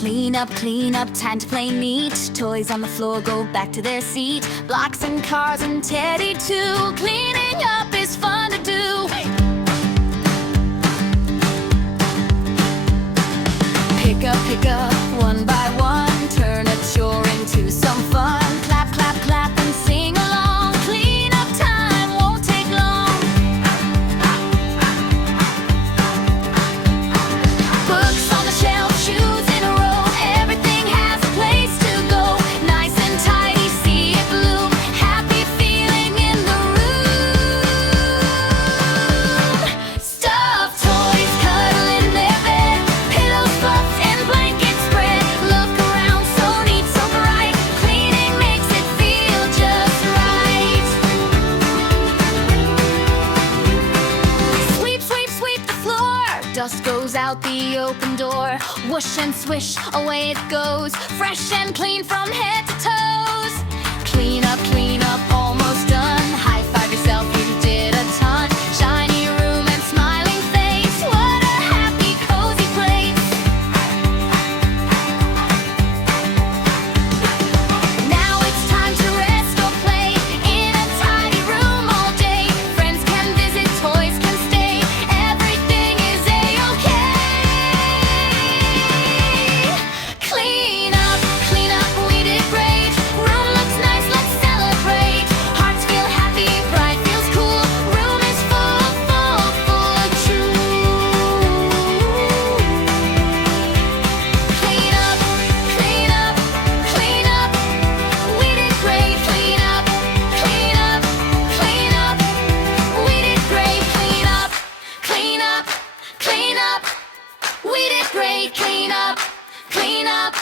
clean up, time to play neat. Toys on the floor go back to their seat. Blocks and cars and Teddy too. Cleaning up is fun to do. Pick up, one by one. Turn a chore into some fun. Clap, clap, clap and sing along. Clean up time won't take long. Books on the shelf, shoes in a row. Everything has a place to go. Nice and tidy, see it bloom. Happy feeling in the room. Stuffed toys cuddle in their bed. Pillows fluffed and blankets spread. Look around, so neat, so bright. Cleaning makes it feel just right. Sweep, sweep, sweep the floor. Dust goes out the open door. Whoosh and swish, away it goes. Fresh and clean from head to toes. Clean up, almost done. High five yourself, you did a ton. Shiny room and smiling face. What a happy, cozy place. Now it's time to rest or play in a tidy room all day. Friends can visit, toys can stay. Everything is a-okay. Clean up, we did great. Room looks nice, let's celebrate. Hearts feel happy, bright feels cool. Room is full of true. Clean up, we did great. Clean up, we did great. Clean up, we did great. Clean up.